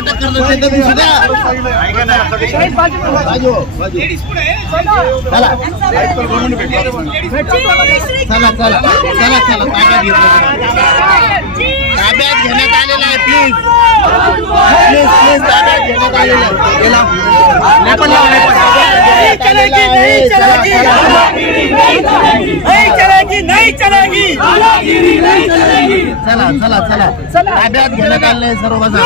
अटक करण्यात येतं सुद्धा ऐका ना चला चला चला चला ताब्यात घेण्यात आलेला आहे प्लीज प्लीज प्लीज ताब्यात घेण्यात आलेला चला चला चला ताब्यात घेण्यात आलेलं आहे सर्व बाजू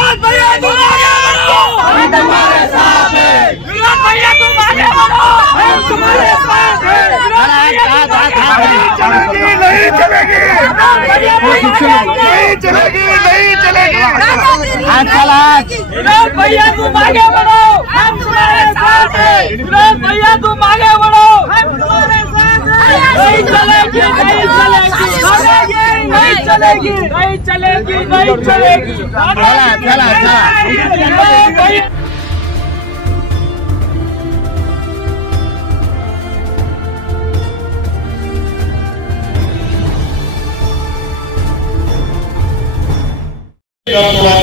विनोद भैया तुम आगे बढ़ो, हम तुम्हारे साथ हैं। विनोद भैया तुम आगे बढ़ो, हम तुम्हारे साथ हैं। नहीं चलेगी नहीं चलेगी नहीं चलेगी नहीं चलेगी नहीं चलेगी। चला चला चला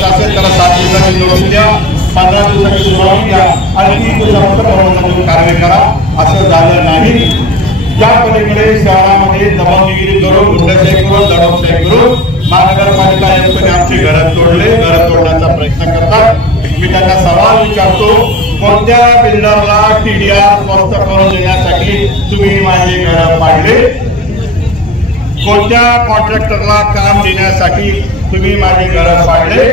असेल त्याला 7 दिवसाची नोटीस द्या, 15 दिवसाची सुनावणी द्या आणि 3 दिवसानंतर कारवाई करा. असं झालं नाही. या पलीकडे शहरामध्ये दबावगिरी करून गुंडशाही करून दडपशाही करून महानगरपालिका आयुक्तांनी आमचे घर तोडले, घर तोडण्याचा प्रयत्न करतात. मी त्यांना सवाल विचारतो, कोणत्या बिल्डरला TDR स्वस्त करून देण्यासाठी तुम्ही माझे घर पाडले? कोणत्या कॉन्ट्रॅक्टरला काम देण्यासाठी तुम्ही माझे घर पाडले?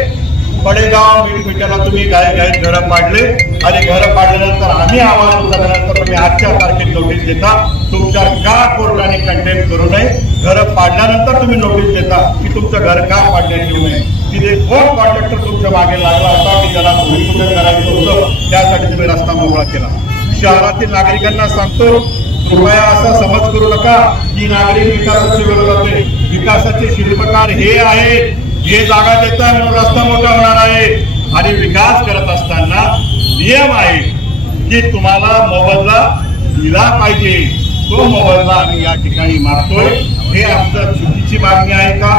पडेगाव मिठमिठ्याला तुम्ही घर पाडले आणि घर पाडल्यानंतर आम्ही आवाज उठवल्यानंतर तुम्ही आजच्या तारखेत नोटीस देता. तुमच्यावर का कोर्टाने कंटेम्प्ट करू नये? घर पाडल्यानंतर तुम्ही नोटीस देता की तुमचं घर का पाडण्यात येऊ नये. तिथे कोण कॉन्ट्रॅक्टर तुमच्या मागे लागला होता की ज्याला भूमिपूजन करायचं होतं त्यासाठी तुम्ही रस्ता मोकळा केला. शहरातील नागरिकांना सांगतो, कृपया असा समज करू नका की नागरिक विकासाच्या विरोधात आहे. विकासाचे शिल्पकार हे आहे, हे जागा देतात म्हणून रस्ता मोठा होणार आहे. आणि विकास करत असताना नियम आहे की तुम्हाला मोबदला दिला पाहिजे. तो मोबदला आम्ही या ठिकाणी मागतोय. हे आमचं चुकीची मागणी आहे का?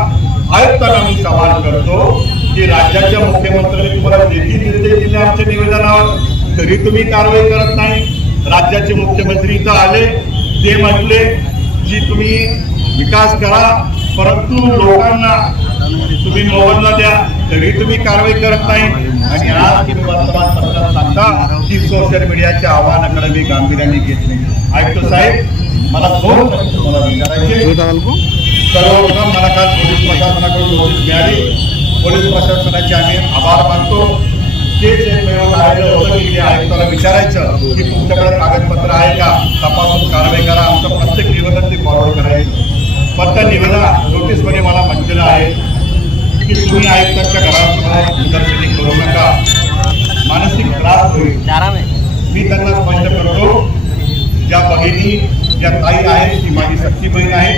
आयुक्तांना मी सवाल करतो की राज्याच्या मुख्यमंत्र्यांनी तुम्हाला लेखी निर्देश दिले आमच्या निवेदनावर, तरी तुम्ही कारवाई करत नाही. राज्याचे मुख्यमंत्री इथं आले, ते म्हटले की तुम्ही विकास करा परंतु लोकांना तुम्ही मोबदला द्या, तरी तुम्ही कारवाई करत नाही. आणि आज तुम्ही वर्तमानपत्रात सांगता की सोशल मीडियाच्या आव्हानाकडे मी गांभीर्याने घेत नाही. आयुक्त साहेब, मला 2 प्रश्न तुम्हाला विचारायचे. सर्वप्रथम मला काल पोलीस प्रशासनाकडून नोटीस मिळाली. पोलीस प्रशासनाचे आम्ही आभार मानतो. तेच एकमेव कार्य होतं की आयुक्ताला विचारायचं की तुमच्याकडे कागदपत्र आहे का, तपासून कारवाई करा. आमचं प्रत्येक निवेदन ते फॉरवर्ड करायचं. पण त्या निवेदन नोटीसमध्ये मला म्हटलेलं आहे की तुम्ही आयुक्तांच्या घरासमोर प्रदर्शनी करू नका, मानसिक त्रास होईल. मी त्यांना स्पष्ट करतो, ज्या भगिनी ज्या ताई आहेत ती माझी सख्खी बहीण आहे,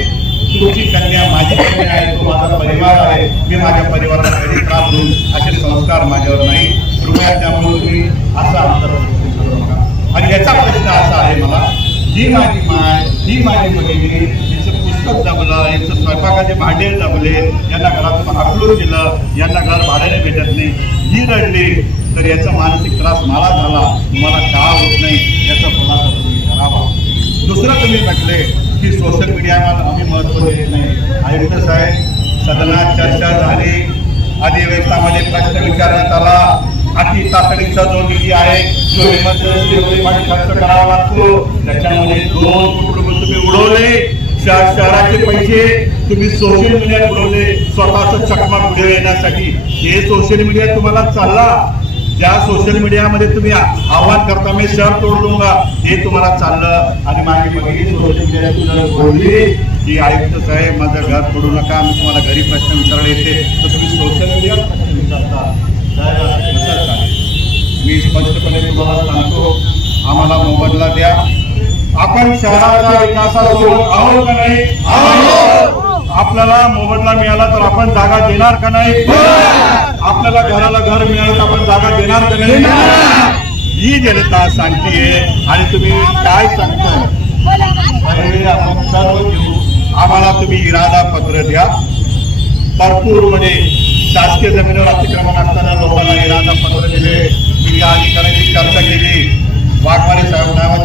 तुमची कन्या माझी कन्या आहे, तो माझा परिवार आहे. मी माझ्या परिवाराला काही त्रास होईल असे संस्कार माझ्यावर नाही. कृपया त्यामुळे तुम्ही असा अंतर्गत करू नका. आणि याचा प्रश्न असा आहे मला, ही माझी माय, ही माझी बहिणी, हिचं पुस्तक दाबलं, हिचं स्वयंपाकाचे भांडे दाबले, यांना घरातून हाकलून दिलं, यांना घर भाड्याने भेटत नाही, ही रडली, तर याचा मानसिक त्रास मला झाला, तुम्हाला का होत नाही याचा खुलासा तुम्ही करावा. दुसरं तुम्ही म्हटले की सोशल मीडियाला आम्ही महत्त्व देत नाही. आयुक्त साहेब, सदनात चर्चा झाली, अधिवेशनामध्ये प्रश्न विचारण्यात आला. अति तातडीचा जो निधी आहे, जो इमर्जन्सी खर्च करावा लागतो, त्याच्यामध्ये 2 कुटुंब तुम्ही उडवले. शहराचे पैसे तुम्ही सोशल मीडियात उडवले, स्वतःचं चकमा पुढे येण्यासाठी. हे सोशल मीडिया तुम्हाला चालला. ज्या सोशल मीडियामध्ये तुम्ही आव्हान करता मी शहर तोड दूंगा, हे तुम्हाला चाललं. आणि माझी बहिणी सोशल मीडियातून बोलली की आयुक्त साहेब माझं घर तोडू नका, मी तुम्हाला घरी प्रश्न विचारले येते, तर तुम्ही सोशल मीडियावर प्रश्न विचारता. मी स्पष्टपणे तुम्हाला सांगतो, आम्हाला मोबदला द्या. आपण शहराच्या विकासासोबत आहोत का नाही? आपल्याला मोबदला मिळाला तर आपण जागा देणार का नाही? आपल्याला घराला घर मिळालं तर आपण जागा देणार का नाही? ही जनता सांगतेय आणि तुम्ही काय सांगताय? आपण सर्व घेऊ. आम्हाला तुम्ही इरादा पत्र द्या. भरपूर म्हणजे शासकीय जमिनीवर अतिक्रमण असताना लोकांना इरादा पत्र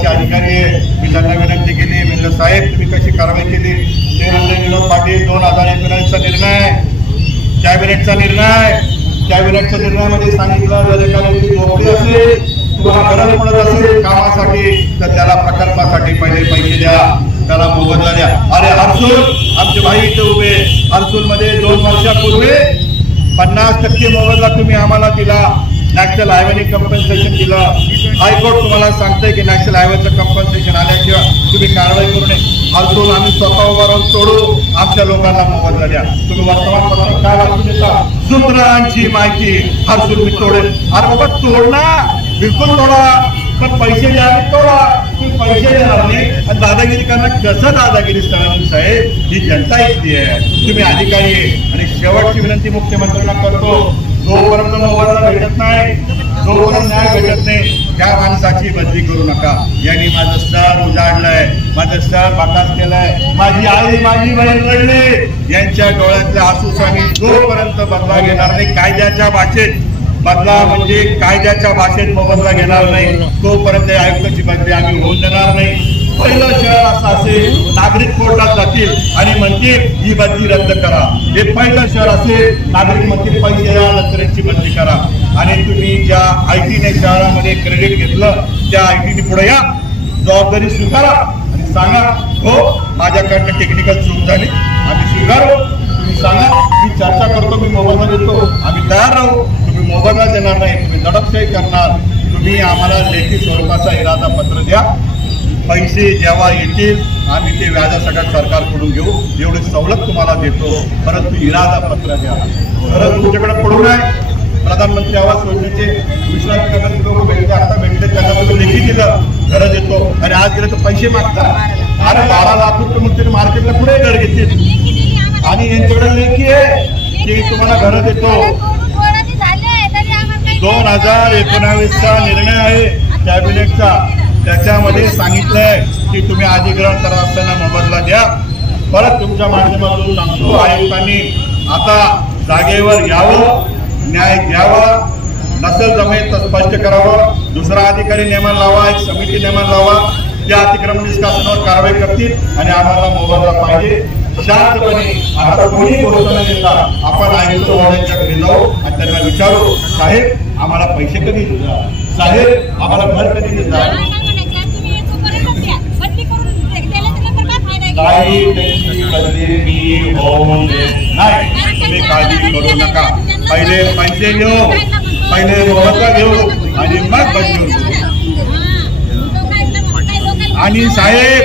विभागाचे अधिकारी आहे, मी त्यांना विनंती केली, म्हणजे साहेब तुम्ही कशी कारवाई केली? ते म्हणले विनोद पाटील 2019चा निर्णय, कॅबिनेटचा निर्णयामध्ये सांगितलं जर एखाद्याची झोपडी असेल, तुम्हाला गरज पडत असेल कामासाठी तर त्याला प्रकल्पासाठी पहिले पैसे द्या, त्याला मोबदला द्या. अरे हर्सुल, आमचे भाई इथे उभे, हर्सुलमध्ये 2 वर्षापूर्वी 50% मोबदला तुम्ही आम्हाला दिला, नॅशनल हायवेने कंपन्सेशन दिलं. हायकोर्ट तुम्हाला सांगतंय की नॅशनल हायवेचं कंपन्सेशन आल्याशिवाय तुम्ही कारवाई करू नये. हर्सुल आम्ही स्वतः उभा राहून सोडू, आमच्या लोकांना मोबदला द्या. तुम्ही वर्तमानपत्रात काय वाचून देता? सूत्रांची माहिती हर्सुल मी तोडेल. अरे बाबा तोड ना, बिलकुल तोडा, पण पैसे द्या तोडा. तुम्ही पैसे देणार नाही आणि दादागिरी करणार. कसं दादागिरी स्थानिक साहेब? ही जनता इथली आहे, तुम्ही अधिकारी आहे. आणि शेवटची विनंती मुख्यमंत्र्यांना करतो, जोपर्यंत मोबदला भेटत नाही, जोपर्यंत न्याय भेटत नाही, त्या माणसाची बदली करू नका. यांनी माझं सर उजाडलंय, माझं सर बाकास केलंय, माझी आई माझी बहीण रडली, यांच्या डोळ्यातल्या आसूस आम्ही जोपर्यंत बदला घेणार नाही, कायद्याच्या भाषेत बदला म्हणजे कायद्याच्या भाषेत मोबदला घेणार नाही, तोपर्यंत आयुक्ताची बदली आम्ही होऊन देणार नाही. पहिलं शहर असं असेल, नागरिक कोर्टात जातील आणि म्हणतील ही बदली रद्द करा. हे पहिलं शहर असेल, नागरिक म्हणतील पैसे द्या, नंतर यांची बदली करा. आणि तुम्ही ज्या आयटीने शहरामध्ये क्रेडिट घेतलं त्या आयटीने पुढे या, जबाबदारी स्वीकारा आणि सांगा हो माझ्याकडनं टेक्निकल चूक झाली, आम्ही स्वीकारू. तुम्ही सांगा मी चर्चा करतो, मी मोबदला देतो, आम्ही तयार राहू. तुम्ही मोबदला देणार नाही, तुम्ही दडपशाही करणार, तुम्ही आम्हाला लेखी स्वरूपाचा इरादा पत्र द्या. पैसे जेव्हा येतील आम्ही ते व्याजासकट सरकारकडून घेऊ, एवढी सवलत तुम्हाला देतो, परंतु इरादा पत्र द्या. खरंच तुमच्याकडे पडू नये. प्रधानमंत्री आवास योजनेचे विश्रांती करणारे लोक भेटले, आता भेटले, त्यांना तुम्ही लेखी दिलं, घरं देतो, आणि आज गेले तर पैसे मागतात. अरे 12 लाख रुपये म्हणते मार्केटला पुढे घर घेतील, आणि यांच्याकडे लेखी आहे की तुम्हाला घरं देतो. 2019चा निर्णय आहे कॅबिनेटचा, त्याच्यामध्ये सांगितलंय की तुम्ही अधिग्रहण करत असताना मोबदला द्या. परत तुमच्या माध्यमातून सांगतो, आयुक्तांनी आता जागेवर यावं, न्याय घ्यावा, नसेल जमेल तर स्पष्ट करावं, दुसरा अधिकारी नेमून लावा, एक समिती नेमून लावा, त्या अतिक्रमण निष्कासनावर कारवाई करतील आणि आम्हाला मोबदला पाहिजे. शांतपणे आता कोणी गोष्ट न देता आपण आयुक्त वाड्यांच्या घरी जाऊ आणि त्यांना विचारू, साहेब आम्हाला पैसे कधी देतात, साहेब आम्हाला घर कधी देतात. नाही त्यांची बदली होऊन नाही, तुम्ही काळजी करू नका. पहिले पैसे घेऊ, पहिले मोबदला घेऊ आणि मग बदलू. आणि साहेब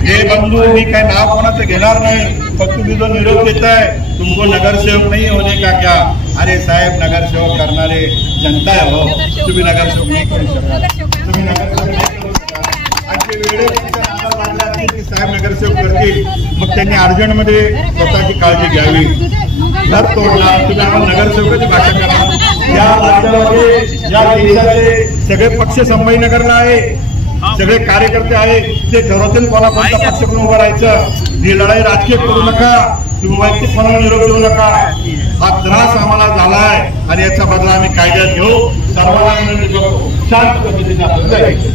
हे बंधू, मी काय नाव कोणाचं घेणार नाही, पण तुम्ही जो निरोप देताय तुमको नगरसेवक नाही होणे का क्या? अरे साहेब नगरसेवक करणारे जनता आहे हो, तुम्ही नगरसेवक नाही करू शकता, तुम्ही नगरसेवक नाही करू शकता. आणि वेळेस की साहेब नगरसेवक करतील, मग त्यांनी अर्जंटमध्ये स्वतःची काळजी घ्यावी. घर तोडणार, तुम्ही आम्हाला नगरसेवकाची भाषा करा. या राज्यामध्ये या देशाचे सगळे पक्ष संभाजीनगरला आहे, सगळे कार्यकर्ते आहे, ते ठरवतील कोणता पक्ष करून उभं राहायचं. ही लढाई राजकीय करू नका, तुम्ही वैयक्तिकपणाला निरोप देऊ नका. हा त्रास आम्हाला झालाय आणि याचा बदला आम्ही कायद्यात घेऊ. सर्वांना शांत पद्धतीने आपण जायचं.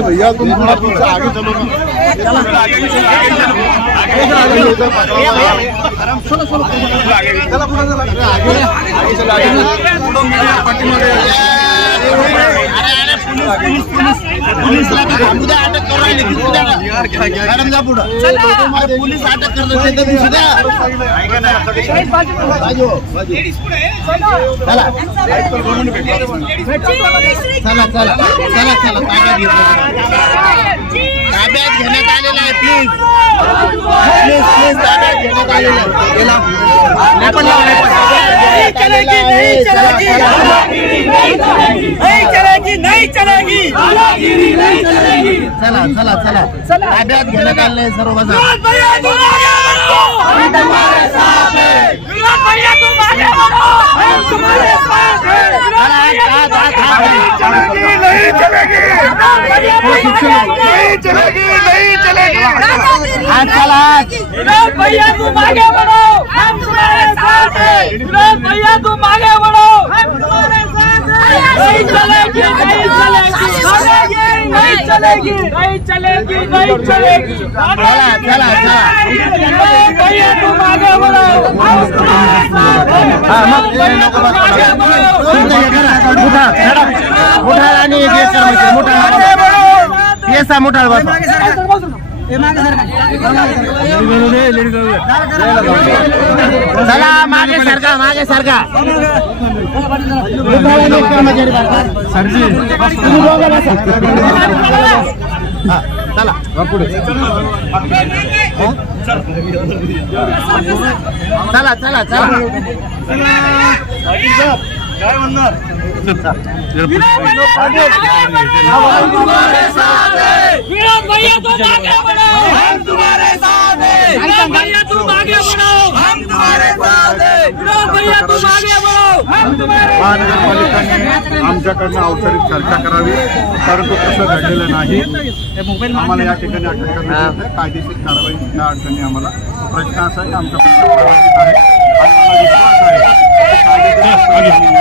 भैया तुम थोड़ा पीछे आगे चलो ना, पोलीस अटक ताब्यात घेण्यात आलेला आहे. प्लीज प्लीज प्लीज ताब्यात घेण्यात आलेला आहे. दादागिरी नहीं चलेगी, दादागिरी नहीं चलेगी। चला चला चला ताब्यात घेण्यात आले सर्व बाजार विनोद भैया तुम आगे बढ़ो, हम तुम्हारे साथ हैं। विनोद भैया तुम आगे बढ़ो, हम तुम्हारे साथ हैं। विनोद भैया तुम आगे बढ़ो, नहीं चलेगी, नहीं चलेगी, नहीं चलेगी, नहीं चलेगी। चला विनोद भैया तुम आगे बढ़ो, हम तुम्हारे साथ हैं। विनोद भैया तुम आगे बढ़ो, हम तुम्हारे साथ हैं। नहीं चलेगी, नहीं चलेगी, नहीं चलेगी, नहीं चलेगी, नहीं चलेगी। चला चला चला विनोद भैया तुम आगे बढ़ो, हम तुम्हारे साथ हैं। विनोद भैया तुम आगे बढ़ो, मोठा आणि मोठा मोठा बस चला मागे सरका मागे सरका चला पुढे चला चला चला काय म्हणणार हम तुम्हारे साथ हैं। विनोद भैया तुम आगे बढ़ो, हम तुम्हारे साथ हैं। विनोद भैया तुम आगे बढ़ो, हम तुम्हारे साथ हैं। विनोद भैया तुम आगे बढ़ो, हम तुम्हारे महानगरपालिकेने आमच्याकडनं औपचारिक चर्चा करावी, परंतु तसं घडलेलं नाही। आम्हाला या ठिकाणी अटक करण्यात येते, कायदेशीर कारवाई या अडचणी आम्हाला प्रश्न असा आहे की आमच्या आहे आणि मला विश्वास आहे